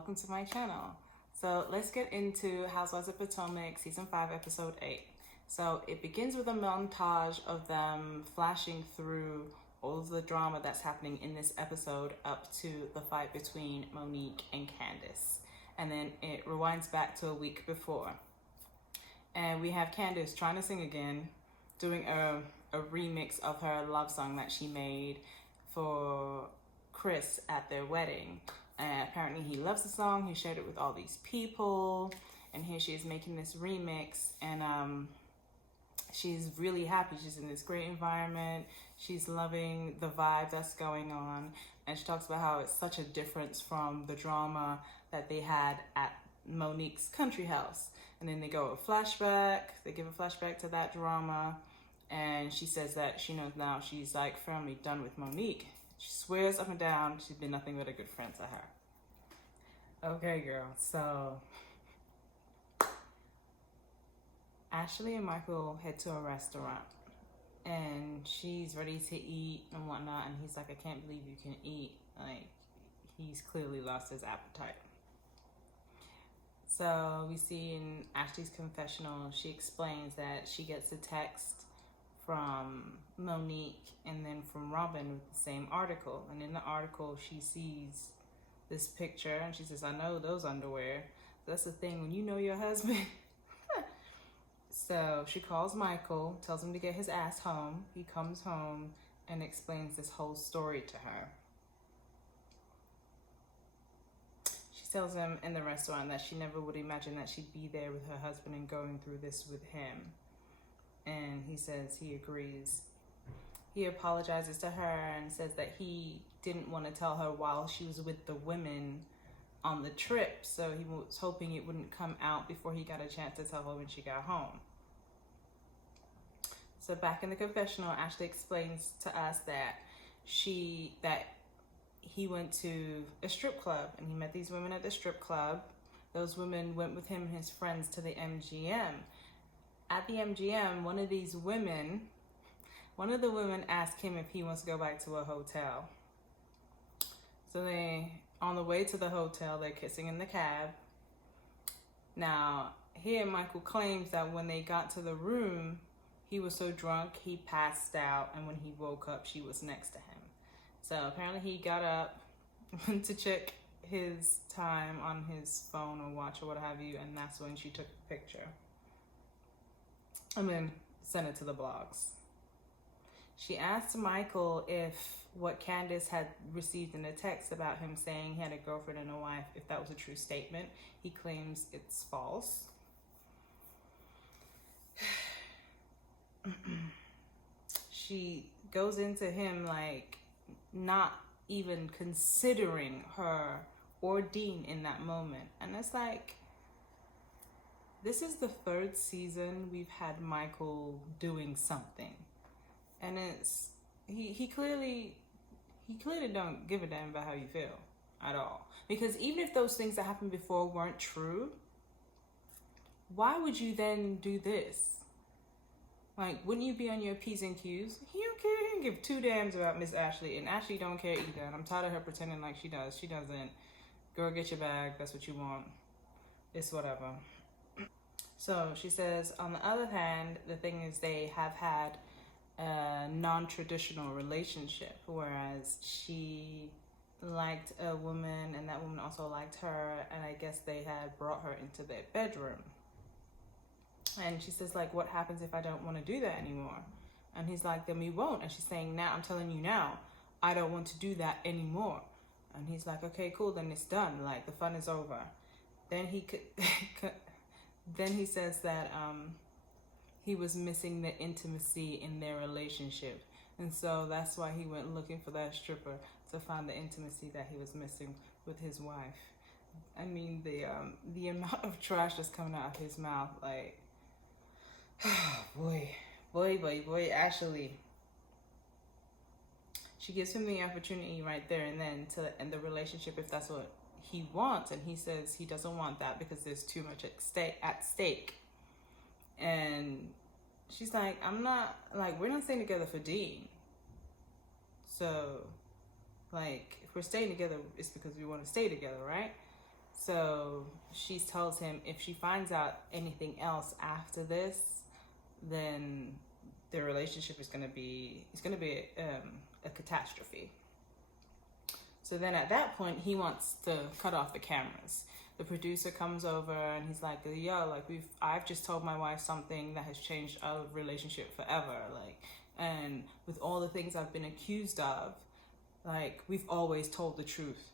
welcome to my channel. So let's get into Housewives of Potomac season 5 episode 8. So it begins with a montage of them flashing through all of the drama that's happening in this episode up to the fight between Monique and Candiace, and then it rewinds back to a week before, and we have Candiace trying to sing again, doing a remix of her love song that she made for Chris at their wedding. And apparently he loves the song. He shared it with all these people, and here she is making this remix, and she's really happy. She's in this great environment. She's loving the vibe that's going on, and she talks about how it's such a difference from the drama that they had at Monique's country house. And then they go a flashback. They give a flashback to that drama, and she says that she knows now she's like firmly done with Monique. She swears up and down she's been nothing but a good friend to her. Okay, girl, so Ashley and Michael head to a restaurant, and she's ready to eat and whatnot, and he's like, I can't believe you can eat. Like, he's clearly lost his appetite. So we see in Ashley's confessional, she explains that she gets a text from Monique and then from Robin with the same article. And in the article, she sees this picture and she says, I know those underwear. That's the thing, when you know your husband. So she calls Michael, tells him to get his ass home. He comes home and explains this whole story to her. She tells him in the restaurant that she never would imagine that she'd be there with her husband and going through this with him. And he says he agrees. He apologizes to her and says that he didn't want to tell her while she was with the women on the trip, so he was hoping it wouldn't come out before he got a chance to tell her when she got home. So back in the confessional, Ashley explains to us that he went to a strip club and he met these women at the strip club. Those women went with him and his friends to the MGM. At the MGM, one of the women asked him if he wants to go back to a hotel. So on the way to the hotel, they're kissing in the cab. Now, here Michael claims that when they got to the room, he was so drunk, he passed out, and when he woke up, she was next to him. So apparently he got up to check his time on his phone or watch or what have you, and that's when she took the picture. And then sent it to the blogs. She asked Michael if what Candiace had received in a text about him saying he had a girlfriend and a wife, if that was a true statement. He claims it's false. She goes into him like not even considering her or Dean in that moment. And it's like, this is the third season we've had Michael doing something. And he clearly don't give a damn about how you feel at all. Because even if those things that happened before weren't true, why would you then do this? Like, wouldn't you be on your P's and Q's? He don't care. He don't give two damns about Miss Ashley, and Ashley don't care either. And I'm tired of her pretending like she does. She doesn't. Girl, get your bag. That's what you want. It's whatever. So she says, on the other hand, the thing is they have had a non-traditional relationship, whereas she liked a woman and that woman also liked her, and I guess they had brought her into their bedroom. And she says, like, what happens if I don't want to do that anymore? And he's like, then we won't. And she's saying, now, I'm telling you now, I don't want to do that anymore. And he's like, okay, cool, then it's done. Like, the fun is over. Then he says that he was missing the intimacy in their relationship. And so that's why he went looking for that stripper, to find the intimacy that he was missing with his wife. I mean, the amount of trash that's coming out of his mouth, like, boy, Ashley. She gives him the opportunity right there and then to end the relationship if that's what he wants, and he says he doesn't want that because there's too much at stake. And she's like, we're not staying together for Dean. So, like, if we're staying together, it's because we want to stay together, right? So she tells him if she finds out anything else after this, then their relationship is going to be a catastrophe. So then at that point, he wants to cut off the cameras. The producer comes over and he's like, yo, like I've just told my wife something that has changed our relationship forever. Like, and with all the things I've been accused of, like, we've always told the truth.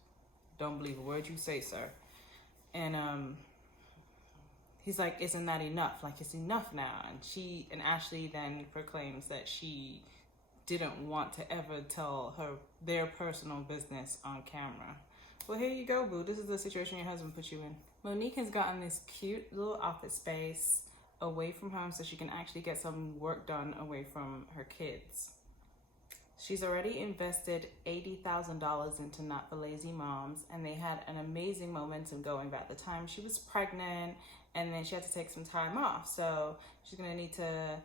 Don't believe a word you say, sir. And he's like, isn't that enough? Like, it's enough now. And Ashley then proclaims that she didn't want to ever tell their personal business on camera. Well, here you go, boo. This is the situation your husband put you in. Monique has gotten this cute little office space away from home so she can actually get some work done away from her kids. She's already invested $80,000 into Not for Lazy Moms, and they had an amazing momentum going back at the time she was pregnant, and then she had to take some time off. So she's going to need to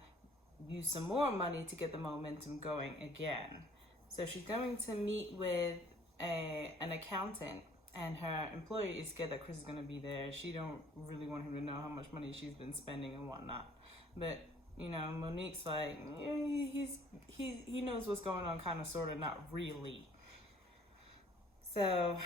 use some more money to get the momentum going again. So she's going to meet with an accountant, and her employer is scared that Chris is going to be there. She don't really want him to know how much money she's been spending and whatnot. But you know, Monique's like, yeah, he knows what's going on, kind of, sort of, not really. So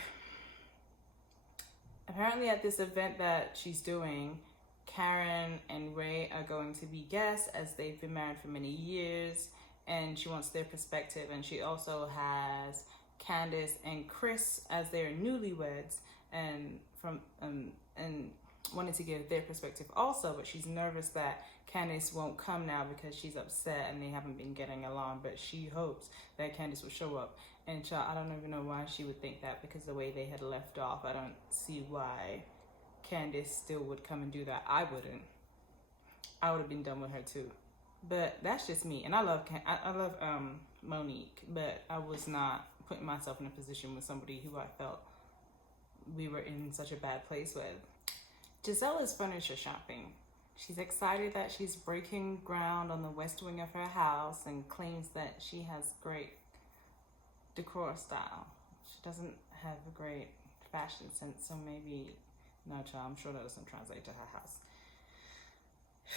apparently at this event that she's doing, Karen and Ray are going to be guests, as they've been married for many years, and she wants their perspective. And she also has Candiace and Chris as their newlyweds, and wanted to give their perspective also, but she's nervous that Candiace won't come now because she's upset and they haven't been getting along, but she hopes that Candiace will show up. And I don't even know why she would think that, because the way they had left off, I don't see why Candiace still would come and do that. I wouldn't. I would have been done with her too. But that's just me. And I love Monique, but I was not putting myself in a position with somebody who I felt we were in such a bad place with. Giselle is furniture shopping. She's excited that she's breaking ground on the west wing of her house and claims that she has great decor style. She doesn't have a great fashion sense, so maybe, no, child, I'm sure that doesn't translate to her house.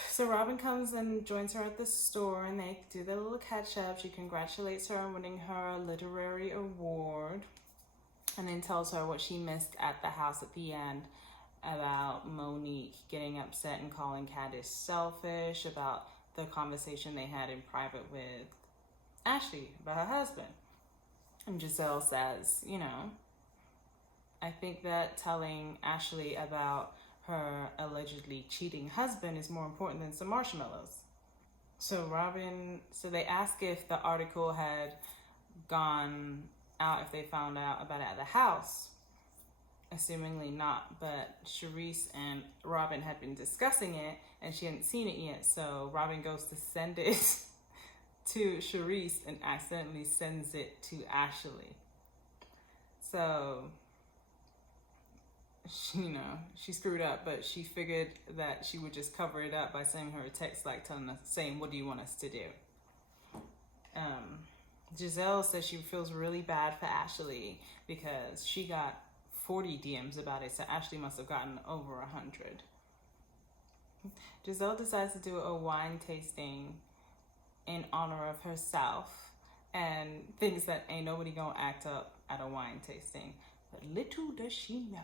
So Robin comes and joins her at the store, and they do their little catch up. She congratulates her on winning her literary award, and then tells her what she missed at the house at the end about Monique getting upset and calling Candiace selfish, about the conversation they had in private with Ashley about her husband. And Giselle says, you know, I think that telling Ashley about her allegedly cheating husband is more important than some marshmallows. So they ask if the article had gone out, if they found out about it at the house. Assumingly not, but Charisse and Robin had been discussing it and she hadn't seen it yet. So Robin goes to send it to Charisse and accidentally sends it to Ashley. So she screwed up, but she figured that she would just cover it up by sending her a text, like saying, what do you want us to do? Giselle says she feels really bad for Ashley because she got 40 DMs about it, so Ashley must have gotten over 100. Giselle decides to do a wine tasting in honor of herself and thinks that ain't nobody gonna act up at a wine tasting. But little does she know.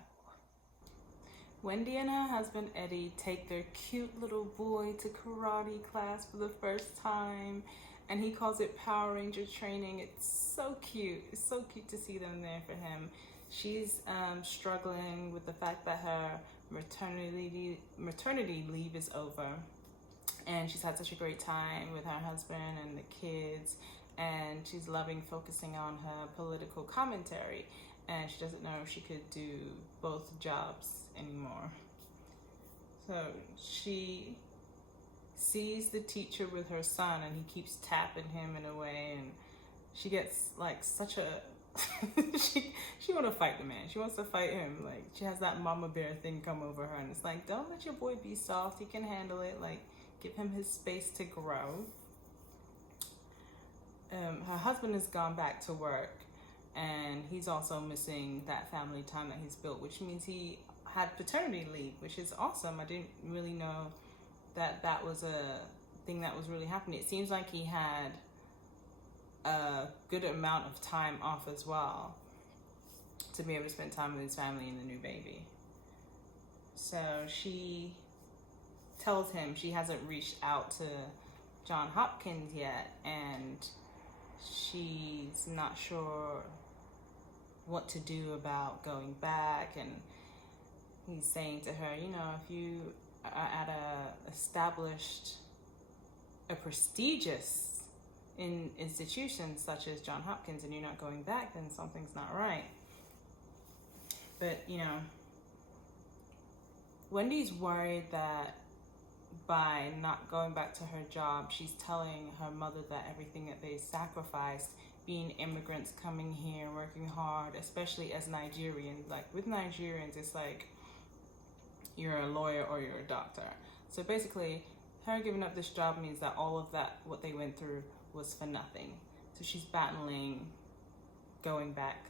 Wendy and her husband Eddie take their cute little boy to karate class for the first time, and he calls it Power Ranger training. It's so cute. It's so cute to see them there for him. She's struggling with the fact that her maternity leave is over, and she's had such a great time with her husband and the kids, and she's loving focusing on her political commentary, and she doesn't know if she could do both jobs anymore. So she sees the teacher with her son, and he keeps tapping him in a way, and she gets like such a she want to fight the man. She wants to fight him. Like, she has that mama bear thing come over her, and it's like, don't let your boy be soft. He can handle it. Like, give him his space to grow. Her husband has gone back to work, and he's also missing that family time that he's built, which means he had paternity leave, which is awesome. I didn't really know that that was a thing that was really happening. It seems like he had a good amount of time off as well to be able to spend time with his family and the new baby. So she tells him she hasn't reached out to John Hopkins yet, and she's not sure what to do about going back. And he's saying to her, you know, if you are at a prestigious institution such as John Hopkins and you're not going back, then something's not right. But, you know, Wendy's worried that by not going back to her job, she's telling her mother that everything that they sacrificed, being immigrants coming here, working hard, especially as Nigerians. Like with Nigerians, it's like you're a lawyer or you're a doctor. So basically, her giving up this job means that all of that, what they went through, was for nothing. So she's battling going back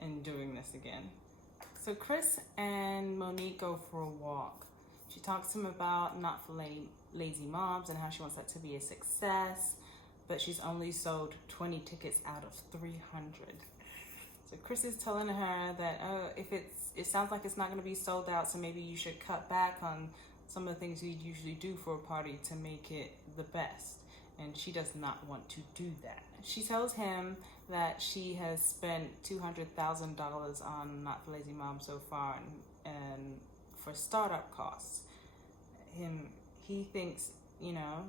and doing this again. So Chris and Monique go for a walk. She talks to him about not for lazy moms and how she wants that to be a success, but she's only sold 20 tickets out of 300. So Chris is telling her that it sounds like it's not going to be sold out, so maybe you should cut back on some of the things you usually do for a party to make it the best. And she does not want to do that. She tells him that she has spent $200,000 on Not for Lazy Mom so far, and for startup costs. He thinks, you know,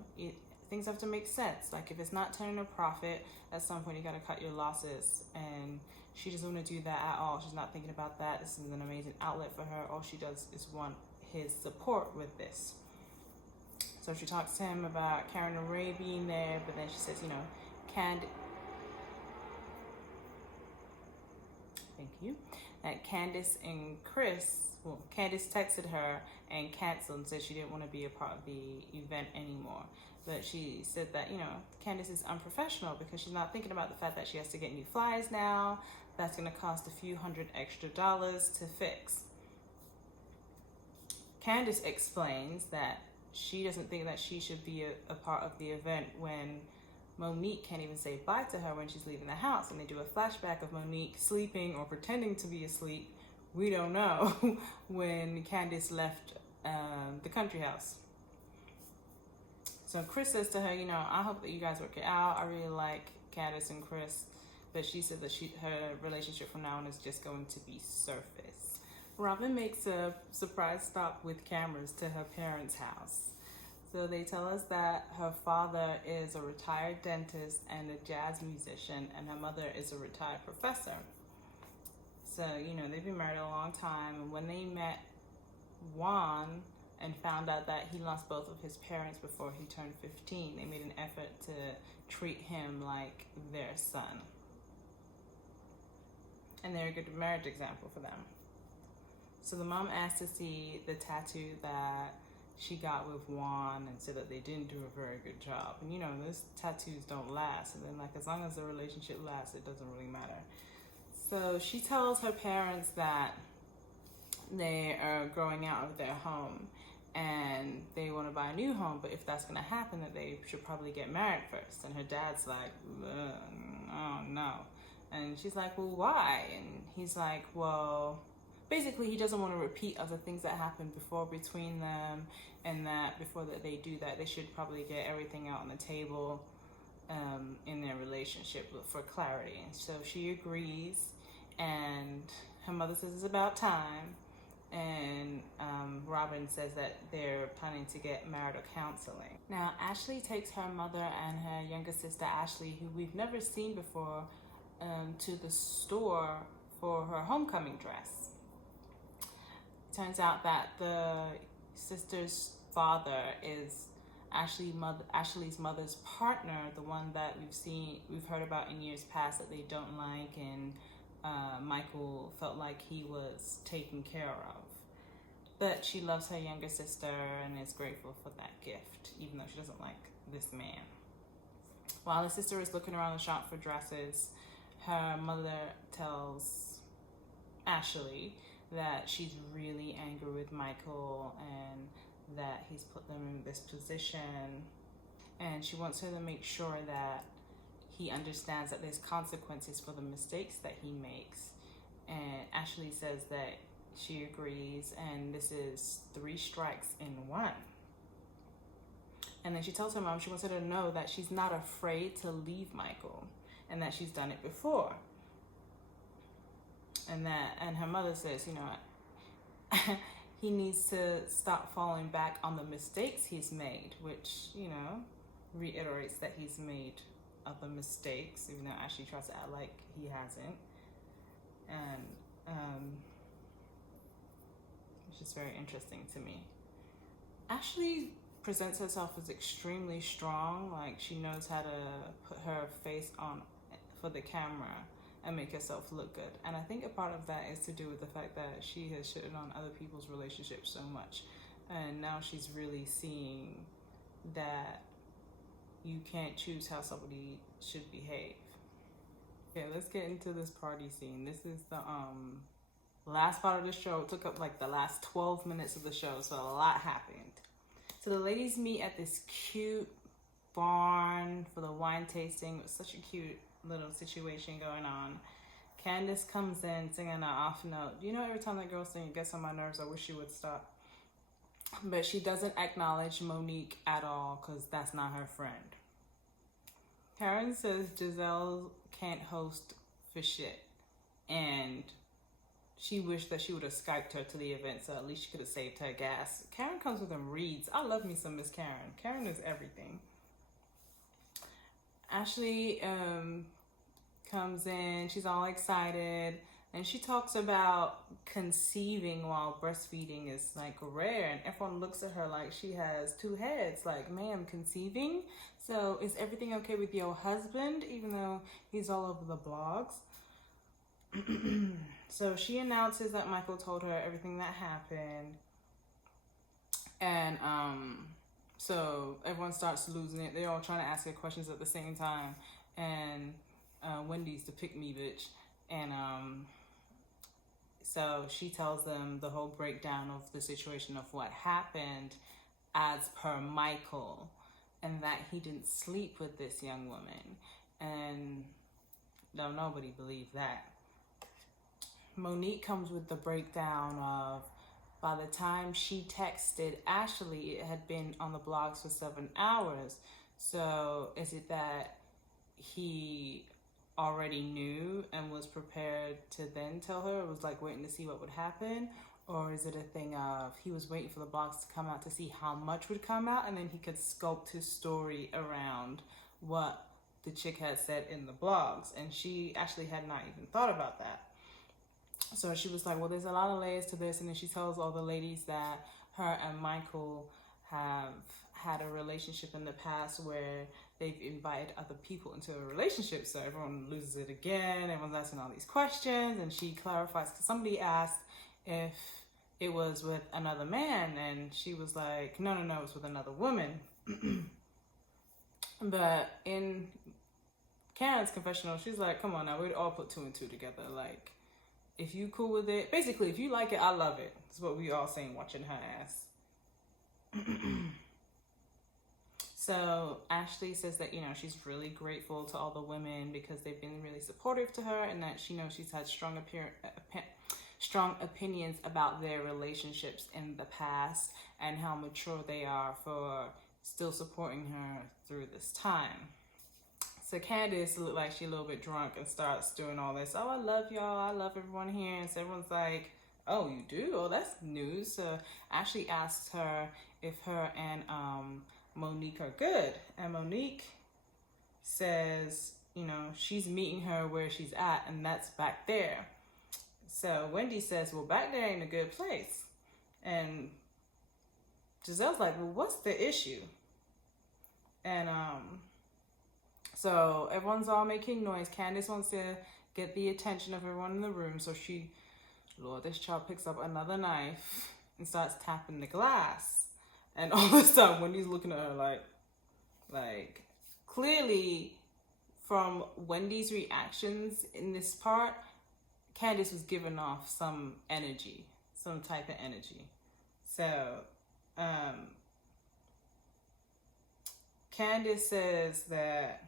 things have to make sense. Like if it's not turning a profit, at some point you got to cut your losses. And she doesn't want to do that at all. She's not thinking about that. This is an amazing outlet for her. All she does is want his support with this. So she talks to him about Karen and Ray being there, but then she says, you know, that Candiace and Chris, well, Candiace texted her and canceled and said she didn't want to be a part of the event anymore. But she said that, you know, Candiace is unprofessional because she's not thinking about the fact that she has to get new flyers now. That's going to cost a few $100 extra to fix. Candiace explains that she doesn't think that she should be a part of the event when Monique can't even say bye to her when she's leaving the house. And they do a flashback of Monique sleeping or pretending to be asleep, we don't know, when Candiace left the country house. So Chris says to her, you know, I hope that you guys work it out. I really like Candiace and Chris. But she said that her relationship from now on is just going to be surface. Robin makes a surprise stop with cameras to her parents' house. So they tell us that her father is a retired dentist and a jazz musician, and her mother is a retired professor. So, you know, they've been married a long time. And when they met Juan and found out that he lost both of his parents before he turned 15, they made an effort to treat him like their son. And they're a good marriage example for them. So the mom asked to see the tattoo that she got with Juan and said that they didn't do a very good job. And you know, those tattoos don't last. And then like as long as the relationship lasts, it doesn't really matter. So she tells her parents that they are growing out of their home and they want to buy a new home. But if that's going to happen, that they should probably get married first. And her dad's like, oh no. And she's like, well, why? And he's like, well, basically he doesn't want to repeat other things that happened before between them, and that before that they do that, they should probably get everything out on the table in their relationship for clarity. And so she agrees, and her mother says it's about time, and Robin says that they're planning to get marital counseling. Now Ashley takes her mother and her younger sister Ashley, who we've never seen before, to the store for her homecoming dress. Turns out that the sister's father is Ashley's mother's partner, the one that we've heard about in years past that they don't like, and Michael felt like he was taken care of. But she loves her younger sister and is grateful for that gift, even though she doesn't like this man. While the sister is looking around the shop for dresses, her mother tells Ashley that she's really angry with Michael and that he's put them in this position. And she wants her to make sure that he understands that there's consequences for the mistakes that he makes. And Ashley says that she agrees, and this is 3 strikes in 1. And then she tells her mom she wants her to know that she's not afraid to leave Michael and that she's done it before. And her mother says, you know, he needs to stop falling back on the mistakes he's made, which, you know, reiterates that he's made other mistakes, even though Ashley tries to act like he hasn't. And it's just very interesting to me. Ashley presents herself as extremely strong, like she knows how to put her face on for the camera and make herself look good. And I think a part of that is to do with the fact that she has shitted on other people's relationships so much. And now she's really seeing that you can't choose how somebody should behave. Okay, let's get into this party scene. This is the last part of the show. It took up like the last 12 minutes of the show, so a lot happened. So the ladies meet at this cute barn for the wine tasting. It was such a cute little situation going on. Candiace comes in singing an off note. You know, every time that girl sings, it gets on my nerves. I wish she would stop. But she doesn't acknowledge Monique at all because that's not her friend. Karen says Giselle can't host for shit. And she wished that she would have Skyped her to the event, so at least she could have saved her gas. Karen comes with them reads. I love me some Miss Karen. Karen is everything. Ashley comes in. She's all excited. And she talks about conceiving while breastfeeding is like rare. And everyone looks at her like she has 2 heads. Like, ma'am, conceiving? So is everything okay with your husband, even though he's all over the blogs? So she announces that Michael told her everything that happened. And so everyone starts losing it. They're all trying to ask her questions at the same time. And Wendy's the pick-me bitch. And so she tells them the whole breakdown of the situation of what happened as per Michael. And that he didn't sleep with this young woman. And no, nobody believed that. Monique comes with the breakdown of by the time she texted Ashley, it had been on the blogs for 7 hours. So is it that he already knew and was prepared to then tell her? It was like waiting to see what would happen? Or is it a thing of he was waiting for the blogs to come out to see how much would come out and then he could sculpt his story around what the chick had said in the blogs? And she actually had not even thought about that. So she was like, well, there's a lot of layers to this. And then she tells all the ladies that her and Michael have had a relationship in the past where they've invited other people into a relationship. So everyone loses it again. Everyone's asking all these questions. And she clarifies because somebody asked if it was with another man. And she was like, no, it's with another woman. But in Karen's confessional, she's like, come on now, we'd all put 2 and 2 together. Like, if you cool with it, basically, if you like it, I love it. That's what we all saying watching her ass. So Ashley says that, you know, she's really grateful to all the women because they've been really supportive to her and that she knows she's had strong opinions about their relationships in the past and how mature they are for still supporting her through this time. So Candiace looked like she a little bit drunk and starts doing all this. Oh, I love y'all. I love everyone here. And so everyone's like, oh, you do? Oh, that's news. So Ashley asks her if her and Monique are good. And Monique says, you know, she's meeting her where she's at, and that's back there. So Wendy says, well, back there ain't a good place. And Giselle's like, well, what's the issue? And so everyone's all making noise. Candiace wants to get the attention of everyone in the room. So this child picks up another knife and starts tapping the glass. And all this time, Wendy's looking at her like clearly from Wendy's reactions in this part, Candiace was giving off some energy, some type of energy. So, Candiace says that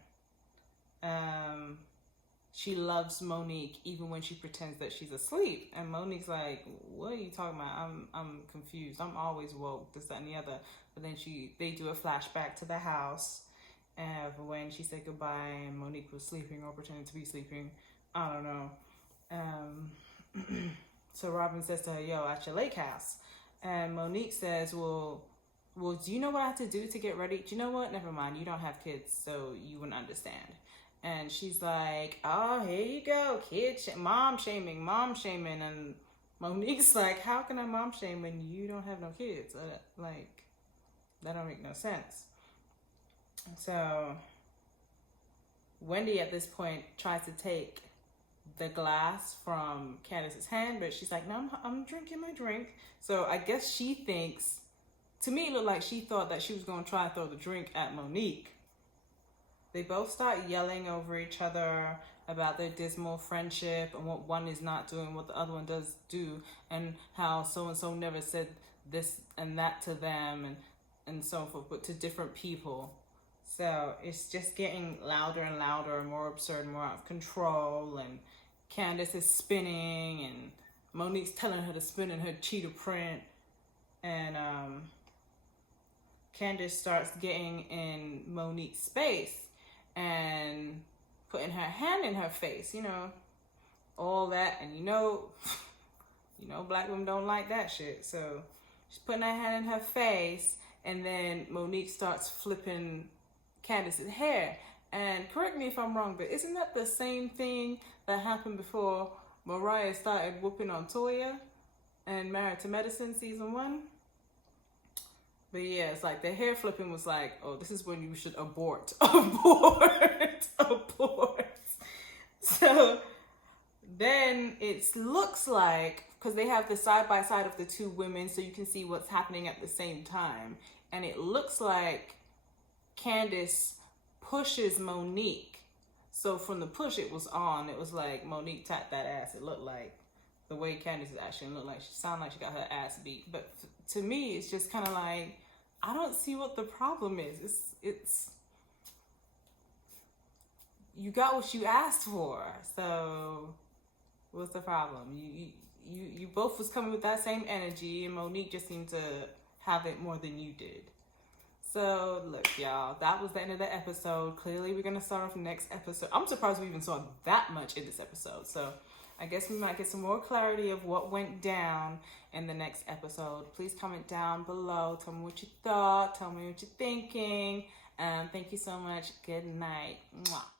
she loves Monique even when she pretends that she's asleep. And Monique's like, what are you talking about? I'm confused. I'm always woke, this, that, and the other. But then they do a flashback to the house when she said goodbye and Monique was sleeping or pretending to be sleeping. I don't know. So Robin says to her, yo, at your lake house. And Monique says, well, do you know what I have to do to get ready? Do you know what? Never mind. You don't have kids, so you wouldn't understand. And she's like, oh, here you go, mom shaming. And Monique's like, how can I mom shame when you don't have no kids? Like, that don't make no sense. So Wendy at this point tries to take the glass from Candiace's hand, but she's like, no, I'm drinking my drink. So I guess she thinks, to me it looked like she thought that she was going to try to throw the drink at Monique. They both start yelling over each other about their dismal friendship and what one is not doing, what the other one does do, and how so-and-so never said this and that to them and so forth, but to different people. So it's just getting louder and louder, more absurd, more out of control, and Candiace is spinning, and Monique's telling her to spin in her cheetah print, and Candiace starts getting in Monique's space and putting her hand in her face, all that, and black women don't like that shit. So she's putting her hand in her face, and then Monique starts flipping Candiace's hair. And correct me if I'm wrong, but isn't that the same thing that happened before Mariah started whooping on Toya and Married to Medicine season 1? But yeah, it's like the hair flipping was like, oh, this is when you should abort. So then it looks like, because they have the side by side of the two women so you can see what's happening at the same time. And it looks like Candiace pushes Monique. So from the push it was on, it was like Monique tapped that ass. It looked like the way Candiace is actually looked like. She sounded like she got her ass beat. But to me, it's just kind of like, I don't see what the problem is. It's you got what you asked for. So what's the problem? You both was coming with that same energy, and Monique just seemed to have it more than you did. So look, y'all, that was the end of the episode. Clearly, we're gonna start off the next episode. I'm surprised we even saw that much in this episode. So I guess we might get some more clarity of what went down in the next episode. Please comment down below. Tell me what you thought. Tell me what you're thinking. Thank you so much. Good night. Mwah.